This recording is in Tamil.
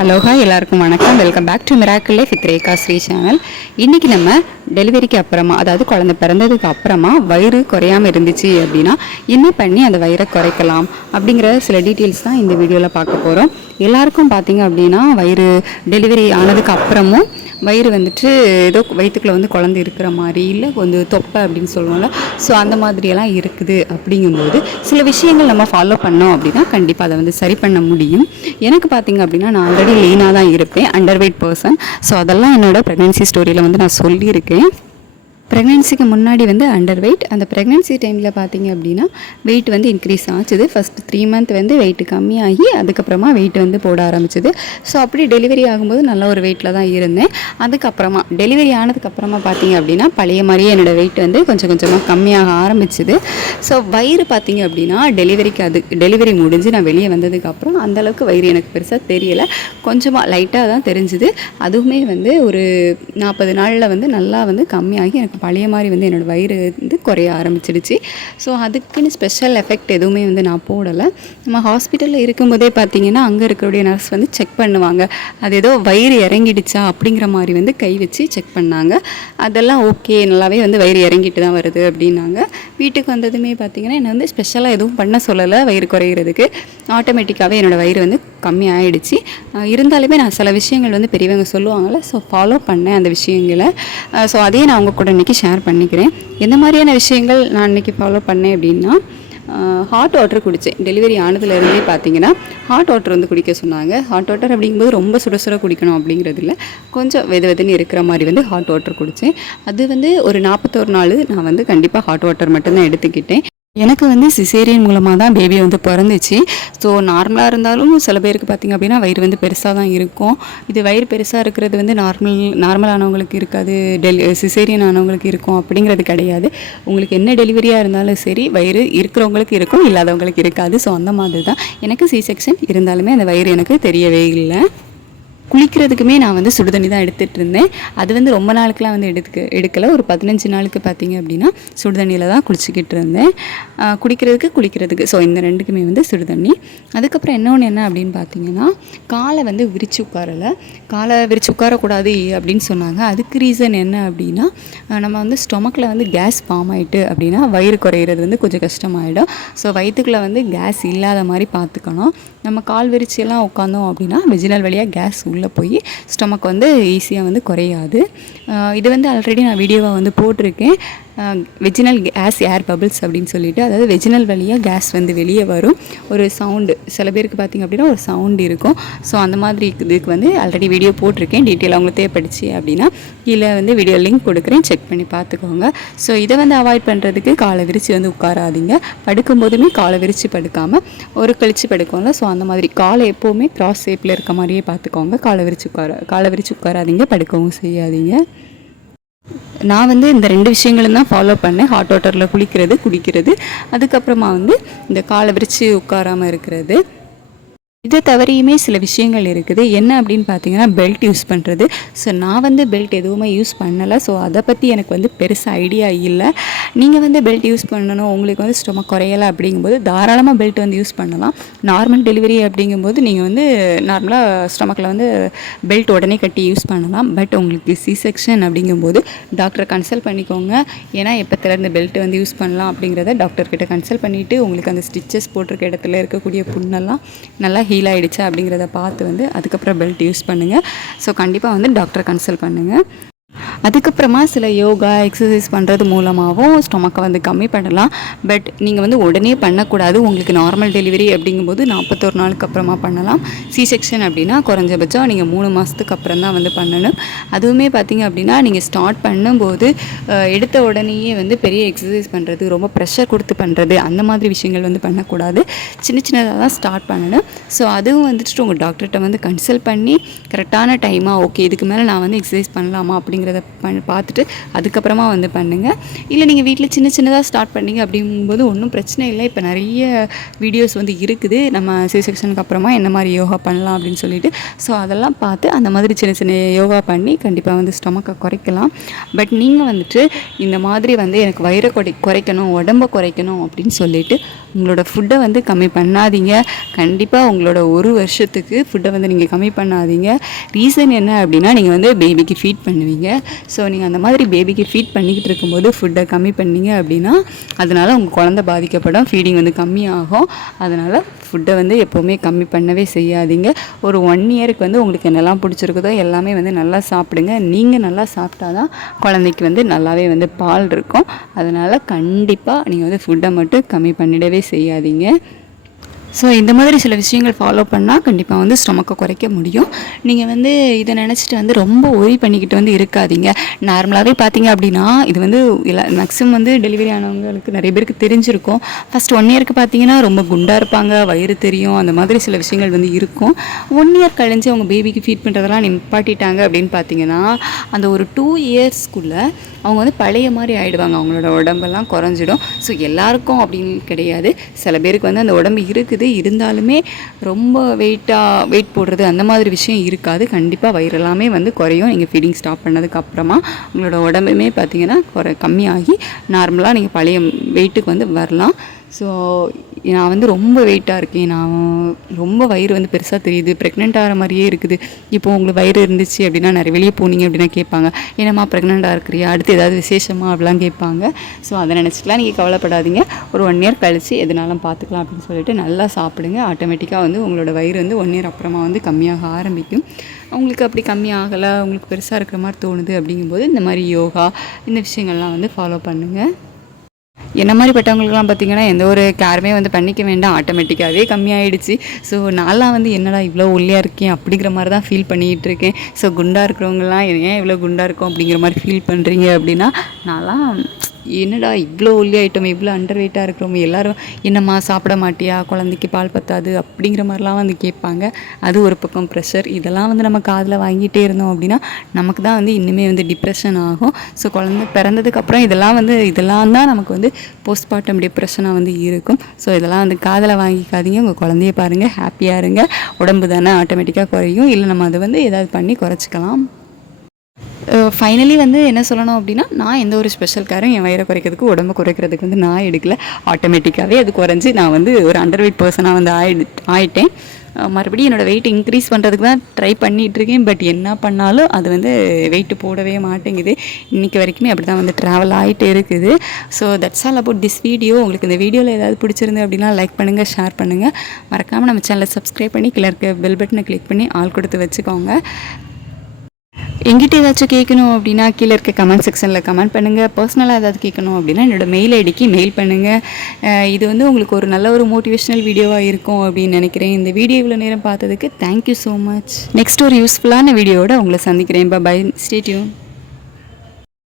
ஹலோ ஹாய் எல்லாருக்கும் வணக்கம். Welcome back to miracle life with Rekha Sri channel. இன்றைக்கி நம்ம டெலிவரிக்கு அப்புறமா, அதாவது குழந்தை பிறந்ததுக்கு அப்புறமா வயிறு குறையாமல் இருந்துச்சு அப்படின்னா என்ன பண்ணி அந்த வயிறை குறைக்கலாம் அப்படிங்கிற சில டீட்டெயில்ஸ் தான் இந்த வீடியோவில் பார்க்க போகிறோம். எல்லாருக்கும் பார்த்தீங்க அப்படின்னா வயிறு டெலிவரி ஆனதுக்கு அப்புறமும் வயிறு வந்துட்டு ஏதோ வயிற்றுக்குள்ளே வந்து குழந்தை இருக்கிற மாதிரி, இல்லை கொஞ்சம் தொப்பை அப்படின்னு சொல்லுவோம்ல, ஸோ அந்த மாதிரியெல்லாம் இருக்குது. அப்படிங்கும்போது சில விஷயங்கள் நம்ம ஃபாலோ பண்ணோம் அப்படின்னா கண்டிப்பாக அதை வந்து சரி பண்ண முடியும். எனக்கு பார்த்திங்க அப்படின்னா நான் ஆல்ரெடி லீனாக தான் இருப்பேன், அண்டர் வெயிட் பர்சன். ஸோ அதெல்லாம் என்னோடய ப்ரெக்னென்சி ஸ்டோரியில் வந்து நான் சொல்லியிருக்கேன். ப்ரெக்னென்சிக்கு முன்னாடி வந்து அண்டர் வெயிட், அந்த ப்ரெக்னென்சி டைமில் பார்த்திங்க அப்படின்னா வெயிட் வந்து இன்க்ரீஸ் ஆச்சுது. ஃபஸ்ட்டு 3 மந்த் வந்து வெயிட் கம்மியாகி அதுக்கப்புறமா வெயிட் வந்து போட ஆரம்பிச்சிது. ஸோ அப்படி டெலிவரி ஆகும்போது நல்ல ஒரு வெயிட்டில் தான் இருந்தேன். அதுக்கப்புறமா டெலிவரி ஆனதுக்கப்புறமா பார்த்திங்க அப்படின்னா பழைய மாதிரியே என்னோடய வெயிட் வந்து கொஞ்சம் கொஞ்சமாக கம்மியாக ஆரம்பிச்சிது. ஸோ வயிறு பார்த்திங்க அப்படின்னா டெலிவரி முடிஞ்சு நான் வெளியே வந்ததுக்கப்புறம் அந்தளவுக்கு வயிறு எனக்கு பெருசாக தெரியலை, கொஞ்சமாக லைட்டாக தான் தெரிஞ்சுது. அதுவுமே வந்து ஒரு 40 நாளில் வந்து நல்லா வந்து கம்மியாகி எனக்கு பழைய மாதிரி வந்து என்னோடய வயிறு வந்து குறைய ஆரம்பிச்சிடுச்சு. ஸோ அதுக்குன்னு ஸ்பெஷல் எஃபெக்ட் எதுவுமே வந்து நான் போடலை. நம்ம ஹாஸ்பிட்டலில் இருக்கும்போதே பார்த்திங்கன்னா அங்கே இருக்கக்கூடிய நர்ஸ் வந்து செக் பண்ணுவாங்க, அது ஏதோ வயிறு இறங்கிடுச்சா அப்படிங்கிற மாதிரி வந்து கை வச்சு செக் பண்ணாங்க. அதெல்லாம் ஓகே, நல்லாவே வந்து வயிறு இறங்கிட்டு தான் வருது அப்படின்னாங்க. வீட்டுக்கு வந்ததுமே பார்த்திங்கன்னா என்னை வந்து ஸ்பெஷலாக எதுவும் பண்ண சொல்லலை. வயிறு குறையிறதுக்கு ஆட்டோமேட்டிக்காகவே என்னோடய வயிறு வந்து கம்மி ஆகிடுச்சு. இருந்தாலுமே நான் சில விஷயங்கள் வந்து பெரியவங்க சொல்லுவாங்கள்ல, ஸோ ஃபாலோ பண்ணேன் அந்த விஷயங்களை. ஸோ அதையே நான் அவங்க கூட இன்றைக்கி ஷேர் பண்ணிக்கிறேன். எந்த மாதிரியான விஷயங்கள் நான் இன்றைக்கி ஃபாலோ பண்ணேன் அப்படின்னா, ஹாட் வாட்டர் குடித்தேன். டெலிவரி ஆனதுலேருந்தே பார்த்தீங்கன்னா ஹாட் வாட்டர் வந்து குடிக்க சொன்னாங்க. ஹாட் வாட்டர் அப்படிங்கும்போது ரொம்ப சுட சுட குடிக்கணும் அப்படிங்கிறது இல்லை, கொஞ்சம் வெதுன்னு இருக்கிற மாதிரி வந்து ஹாட் வாட்டர் குடித்தேன். அது வந்து ஒரு 41 நாள் நான் வந்து கண்டிப்பாக ஹாட் வாட்டர் மட்டும்தான் எடுத்துக்கிட்டேன். எனக்கு வந்து சிசேரியன் மூலமாக தான் பேபி வந்து பிறந்துச்சு. ஸோ நார்மலாக இருந்தாலும் சில பேருக்கு பார்த்திங்க அப்படின்னா வயிறு வந்து பெருசாக தான் இருக்கும். இது வயிறு பெருசாக இருக்கிறது வந்து நார்மலானவங்களுக்கு இருக்காது, சிசேரியன் ஆனவங்களுக்கு இருக்கும் அப்படிங்கிறது கிடையாது. உங்களுக்கு என்ன டெலிவரியாக இருந்தாலும் சரி வயிறு இருக்கிறவங்களுக்கு இருக்கும், இல்லாதவங்களுக்கு இருக்காது. ஸோ அந்த மாதிரி தான் எனக்கு சி செக்ஷன் இருந்தாலுமே அந்த வயிறு எனக்கு தெரியவே இல்லை. குளிக்கிறதுக்குமே நான் வந்து சுடுதண்ணி தான் எடுத்துகிட்டு இருந்தேன். அது வந்து ரொம்ப நாளுக்குலாம் வந்து எடுக்கலை. ஒரு 15 நாளுக்கு பார்த்திங்க அப்படின்னா சுடுதண்ணியில் தான் குளிச்சிக்கிட்டு இருந்தேன். குளிக்கிறதுக்கு ஸோ இந்த ரெண்டுக்குமே வந்து சுடுதண்ணி. அதுக்கப்புறம் இன்னொன்று என்ன அப்படின்னு பார்த்தீங்கன்னா, காலை வந்து விரித்து உட்காரக்கூடாது அப்படின்னு சொன்னாங்க. அதுக்கு ரீசன் என்ன அப்படின்னா, நம்ம வந்து ஸ்டொமக்கில் வந்து கேஸ் ஃபார்ம் ஆகிட்டு அப்படின்னா வயிறு குறையிறது வந்து கொஞ்சம் கஷ்டமாயிடும். ஸோ வயிற்றுக்குள்ளே வந்து கேஸ் இல்லாத மாதிரி பார்த்துக்கணும். நம்ம கால் விரிச்சியெல்லாம் உட்காந்தோம் அப்படின்னா வெஜினல் வழியாக கேஸ் உள்ளே போய் ஸ்டொமக் வந்து ஈஸியாக வந்து குறையாது. இது வந்து ஆல்ரெடி நான் வீடியோவாக வந்து போட்டிருக்கேன், வெஜினல் கேஸ் ஏர் பபிள்ஸ் அப்படின்னு சொல்லிட்டு. அதாவது வெஜினல் வழியாக கேஸ் வந்து வெளியே வரும், ஒரு சவுண்டு, சில பேருக்கு பார்த்திங்க அப்படின்னா ஒரு சவுண்டு இருக்கும். ஸோ அந்த மாதிரி இதுக்கு வந்து ஆல்ரெடி வீடியோ போட்டிருக்கேன். டீட்டெயில் அவங்களுக்கு தேவைப்படுச்சு அப்படின்னா கீழே வந்து வீடியோ லிங்க் கொடுக்குறேன், செக் பண்ணி பார்த்துக்கோங்க. ஸோ இதை வந்து அவாய்ட் பண்ணுறதுக்கு காலை விரித்து வந்து உட்காராதீங்க. படுக்கும்போதுமே காலை விரித்து படுக்காமல் ஒரு கழித்து படுக்கோம்ல, ஸோ அந்த மாதிரி காலை எப்போவுமே கிராஸ் ஷேப்பில் இருக்க மாதிரியே பார்த்துக்கோங்க. காலை விரித்து உட்காராதீங்க, படுக்கவும் செய்யாதீங்க. நான் வந்து இந்த 2 விஷயங்களும் தான் ஃபாலோ பண்ணேன். ஹாட் வாட்டரில் குடிக்கிறது, அதுக்கப்புறமா வந்து இந்த காலை விரித்து உட்காராமல் இருக்கிறது. இதை தவறியுமே சில விஷயங்கள் இருக்குது. என்ன அப்படின்னு பார்த்தீங்கன்னா, பெல்ட் யூஸ் பண்ணுறது. ஸோ நான் வந்து பெல்ட் எதுவுமே யூஸ் பண்ணலை. ஸோ அதை பற்றி எனக்கு வந்து பெருசாக ஐடியா இல்லை. நீங்கள் வந்து பெல்ட் யூஸ் பண்ணணும், உங்களுக்கு வந்து ஸ்டொமக் குறையலை அப்படிங்கும்போது தாராளமாக பெல்ட் வந்து யூஸ் பண்ணலாம். நார்மல் டெலிவரி அப்படிங்கும்போது நீங்கள் வந்து நார்மலாக ஸ்டொமக்கில் வந்து பெல்ட் உடனே கட்டி யூஸ் பண்ணலாம். பட் உங்களுக்கு சி செக்ஷன் அப்படிங்கும்போது டாக்டரை கன்சல்ட் பண்ணிக்கோங்க. ஏன்னா எப்போத்துலேருந்து பெல்ட் வந்து யூஸ் பண்ணலாம் அப்படிங்கிறத டாக்டர்கிட்ட கன்சல்ட் பண்ணிவிட்டு உங்களுக்கு அந்த ஸ்டிச்சஸ் போட்டிருக்க இடத்துல இருக்கக்கூடிய புண்ணெல்லாம் நல்லா ஹீல் ஆகிடுச்சா அப்படிங்கிறத பார்த்து வந்து அதுக்கப்புறம் பெல்ட் யூஸ் பண்ணுங்கள். ஸோ கண்டிப்பாக வந்து டாக்டரை கன்சல்ட் பண்ணுங்கள். அதுக்கப்புறமா சில யோகா எக்ஸசைஸ் பண்ணுறது மூலமாகவும் ஸ்டொமக்கை வந்து கம்மி பண்ணலாம். பட் நீங்கள் வந்து உடனே பண்ணக்கூடாது. உங்களுக்கு நார்மல் டெலிவரி அப்படிங்கும்போது 41 நாளுக்கு அப்புறமா பண்ணலாம். சி செக்ஷன் அப்படின்னா குறைஞ்சபட்சம் நீங்கள் 3 மாதத்துக்கு அப்புறம் தான் வந்து பண்ணணும். அதுவுமே பார்த்திங்க அப்படின்னா நீங்கள் ஸ்டார்ட் பண்ணும்போது எடுத்த உடனேயே வந்து பெரிய எக்ஸசைஸ் பண்ணுறது, ரொம்ப ப்ரெஷர் கொடுத்து பண்ணுறது, அந்த மாதிரி விஷயங்கள் வந்து பண்ணக்கூடாது. சின்னதாக தான் ஸ்டார்ட் பண்ணணும். ஸோ அதுவும் வந்துட்டு உங்கள் டாக்டர்கிட்ட வந்து கன்சல்ட் பண்ணி கரெக்டான டைமாக ஓகே இதுக்கு மேலே நான் வந்து எக்ஸசைஸ் பண்ணலாமா அப்படிங்கிறத பார்த்துட்டு அதுக்கப்புறமா வந்து பண்ணுங்கள். இல்லை நீங்கள் வீட்டில் சின்ன சின்னதாக ஸ்டார்ட் பண்ணிங்க அப்படிங்கும்போது ஒன்றும் பிரச்சனை இல்லை. இப்போ நிறைய வீடியோஸ் வந்து இருக்குது நம்ம செக்ஷனுக்கு அப்புறமா என்ன மாதிரி யோகா பண்ணலாம் அப்படின்னு சொல்லிட்டு. ஸோ அதெல்லாம் பார்த்து அந்த மாதிரி சின்ன சின்ன யோகா பண்ணி கண்டிப்பாக வந்து ஸ்டொமக்கை குறைக்கலாம். பட் நீங்கள் வந்துட்டு இந்த மாதிரி வந்து எனக்கு வயிறை குறைக்கணும், உடம்பை குறைக்கணும் அப்படின்னு சொல்லிட்டு உங்களோட ஃபுட்டை வந்து கம்மி பண்ணாதீங்க. கண்டிப்பாக உங்களோட ஒரு வருஷத்துக்கு ஃபுட்டை வந்து நீங்கள் கம்மி பண்ணாதீங்க. ரீசன் என்ன அப்படின்னா நீங்கள் வந்து பேபிக்கு ஃபீட் பண்ணுவீங்க. ஸோ நீங்கள் அந்த மாதிரி பேபிக்கு ஃபீட் பண்ணிக்கிட்டு இருக்கும்போது ஃபுட்டை கம்மி பண்ணீங்க அப்படின்னா அதனால் உங்கள் குழந்தை பாதிக்கப்படும், ஃபீடிங் வந்து கம்மியாகும். அதனால் ஃபுட்டை வந்து எப்போவுமே கம்மி பண்ணவே செய்யாதீங்க. ஒரு 1 இயருக்கு வந்து உங்களுக்கு என்னெல்லாம் பிடிச்சிருக்குதோ எல்லாமே வந்து நல்லா சாப்பிடுங்க. நீங்கள் நல்லா சாப்பிட்டா தான் குழந்தைக்கு வந்து நல்லாவே வந்து பால் இருக்கும். அதனால் கண்டிப்பாக நீங்கள் வந்து ஃபுட்டை மட்டும் கம்மி பண்ணிடவே செய்யாதீங்க. ஸோ இந்த மாதிரி சில விஷயங்கள் ஃபாலோ பண்ணால் கண்டிப்பாக வந்து ஸ்டொமக்கை குறைக்க முடியும். நீங்கள் வந்து இதை நினச்சிட்டு வந்து ரொம்ப ஒரி பண்ணிக்கிட்டு வந்து இருக்காதீங்க. நார்மலாகவே பார்த்தீங்க அப்படின்னா இது வந்து மேக்ஸிமம் வந்து டெலிவரி ஆனவங்களுக்கு நிறைய பேருக்கு தெரிஞ்சிருக்கும். ஃபஸ்ட் 1 இயருக்கு பார்த்தீங்கன்னா ரொம்ப குண்டாக இருப்பாங்க, வயிறு தெரியும், அந்த மாதிரி சில விஷயங்கள் வந்து இருக்கும். 1 இயர் கழிஞ்சு அவங்க பேபிக்கு ஃபீட் பண்ணுறதெல்லாம் நிப்பாட்டிட்டாங்க அப்படின்னு பார்த்தீங்கன்னா அந்த ஒரு 2 இயர்ஸ்க்குள்ளே அவங்க வந்து பழைய மாதிரி ஆகிடுவாங்க. அவங்களோட உடம்பெல்லாம் குறைஞ்சிடும். ஸோ எல்லாருக்கும் அப்படின்னு கிடையாது. சில பேருக்கு வந்து அந்த உடம்பு இருக்குது, இருந்தாலுமே ரொம்ப வெயிட் போடுறது அந்த மாதிரி விஷயம் இருக்காது. கண்டிப்பாக வயிறு எல்லாமே வந்து குறையும். நீங்கள் ஃபீடிங் ஸ்டாப் பண்ணதுக்கு அப்புறமா உங்களோட உடம்புமே பார்த்தீங்கன்னா கம்மியாகி நார்மலாக நீங்கள் பழைய வெயிட்டுக்கு வந்து வரலாம். ஸோ நான் வந்து ரொம்ப வெயிட்டாக இருக்கேன், நான் ரொம்ப வயிறு வந்து பெருசாக தெரியுது, ப்ரெக்னென்ட் ஆகிற மாதிரியே இருக்குது, இப்போது உங்களுக்கு வயிறு இருந்துச்சு அப்படின்னா நிறைய வெளியே போனீங்க அப்படின்னா கேட்பாங்க, என்னம்மா ப்ரெக்னெண்ட்டாக இருக்கிறியா, அடுத்து ஏதாவது விசேஷமா அப்படிலாம் கேட்பாங்க. ஸோ அதை நினச்சிக்கலாம் நீங்கள் கவலைப்படாதீங்க. ஒரு 1 இயர் கழித்து எதுனாலும் பார்த்துக்கலாம் அப்படின்னு சொல்லிட்டு நல்லா சாப்பிடுங்க. ஆட்டோமேட்டிக்காக வந்து உங்களோட வயிறு வந்து 1 இயர் அப்புறமா வந்து கம்மியாக ஆரம்பிக்கும். உங்களுக்கு அப்படி கம்மியாகலை, உங்களுக்கு பெருசாக இருக்கிற மாதிரி தோணுது அப்படிங்கும்போது இந்த மாதிரி யோகா இந்த விஷயங்கள்லாம் வந்து ஃபாலோ பண்ணுங்கள். என்ன மாதிரி பட்டவங்களுக்குலாம் பார்த்திங்கன்னா எந்த ஒரு கேருமே வந்து பண்ணிக்க வேண்டாம், ஆட்டோமேட்டிக்காகவே கம்மியாயிடுச்சு. ஸோ நான்லாம் வந்து என்னடா இவ்வளோ ஒல்லியாக இருக்கேன் அப்படிங்கிற மாதிரி தான் ஃபீல் பண்ணிகிட்டு இருக்கேன். ஸோ குண்டாக இருக்கிறவங்கலாம் ஏன் இவ்வளோ குண்டாக இருக்கும் அப்படிங்கிற மாதிரி ஃபீல் பண்ணுறீங்க அப்படின்னா, நான்லாம் என்னடா இவ்வளோ ஒல்லி ஐட்டம், இவ்வளோ அண்டர் வெயிட்டாக இருக்கிறவங்க எல்லோரும் என்னம்மா சாப்பிட மாட்டியா, குழந்தைக்கு பால் பத்தாது அப்படிங்கிற மாதிரிலாம் வந்து கேட்பாங்க. அது ஒரு பக்கம் ப்ரெஷர். இதெல்லாம் வந்து நம்ம காதில் வாங்கிட்டே இருந்தோம் அப்படின்னா நமக்கு தான் வந்து இன்னுமே வந்து டிப்ரெஷன் ஆகும். ஸோ குழந்தை பிறந்ததுக்கப்புறம் இதெல்லாம் தான் நமக்கு வந்து போஸ்ட்மார்ட்டம் டிப்ரெஷனாக வந்து இருக்கும். ஸோ இதெல்லாம் வந்து காதில் வாங்கிக்காதீங்க. உங்கள் குழந்தைய பாருங்கள், ஹாப்பியாக இருங்க. உடம்பு தானே ஆட்டோமேட்டிக்காக குறையும். இல்லை நம்ம அதை வந்து ஏதாவது பண்ணி குறைச்சிக்கலாம். ஃபைனலி வந்து என்ன சொல்லணும் அப்படின்னா, நான் எந்த ஒரு ஸ்பெஷல் கேரும் என் வயிறை குறைக்கிறதுக்கு உடம்பு குறைக்கிறதுக்கு வந்து நான் எடுக்கல. ஆட்டோமேட்டிக்காகவே அது குறைஞ்சி நான் வந்து ஒரு அண்டர் வெயிட் பர்சனாக வந்து ஆயிட்டேன். மறுபடியும் என்னோடய வெயிட் இன்க்ரீஸ் பண்ணுறதுக்கு தான் ட்ரை பண்ணிகிட்ருக்கேன். பட் என்ன பண்ணாலும் அது வந்து வெயிட்டு போடவே மாட்டேங்குது. இன்றைக்கி வரைக்குமே அப்படி தான் வந்து ட்ராவல் ஆகிட்டு இருக்குது. So that's all about this video. உங்களுக்கு இந்த வீடியோவில் ஏதாவது பிடிச்சிருந்து அப்படின்னா லைக் பண்ணுங்கள், ஷேர் பண்ணுங்கள். மறக்காமல் நம்ம சேனலை சப்ஸ்கிரைப் பண்ணி கீழே இருக்க பெல் பட்டனை கிளிக் பண்ணி ஆல் கொடுத்து வச்சுக்கோங்க. எங்கிட்ட ஏதாச்சும் கேட்கணும் அப்படின்னா கீழே இருக்க கமெண்ட் செக்ஷனில் கமெண்ட் பண்ணுங்கள். பர்சனலாக ஏதாவது கேட்கணும் அப்படின்னா என்னோடய மெயில் ஐடிக்கு மெயில் பண்ணுங்கள். இது வந்து உங்களுக்கு ஒரு நல்ல ஒரு மோட்டிவேஷ்னல் வீடியோவாக இருக்கும் அப்படின்னு நினைக்கிறேன். இந்த வீடியோ இவ்வளோ நேரம் பார்த்ததுக்கு தேங்க்யூ ஸோ மச். நெக்ஸ்ட் ஒரு யூஸ்ஃபுல்லான வீடியோவோட உங்களை சந்திக்கிறேன். Bye, stay tune.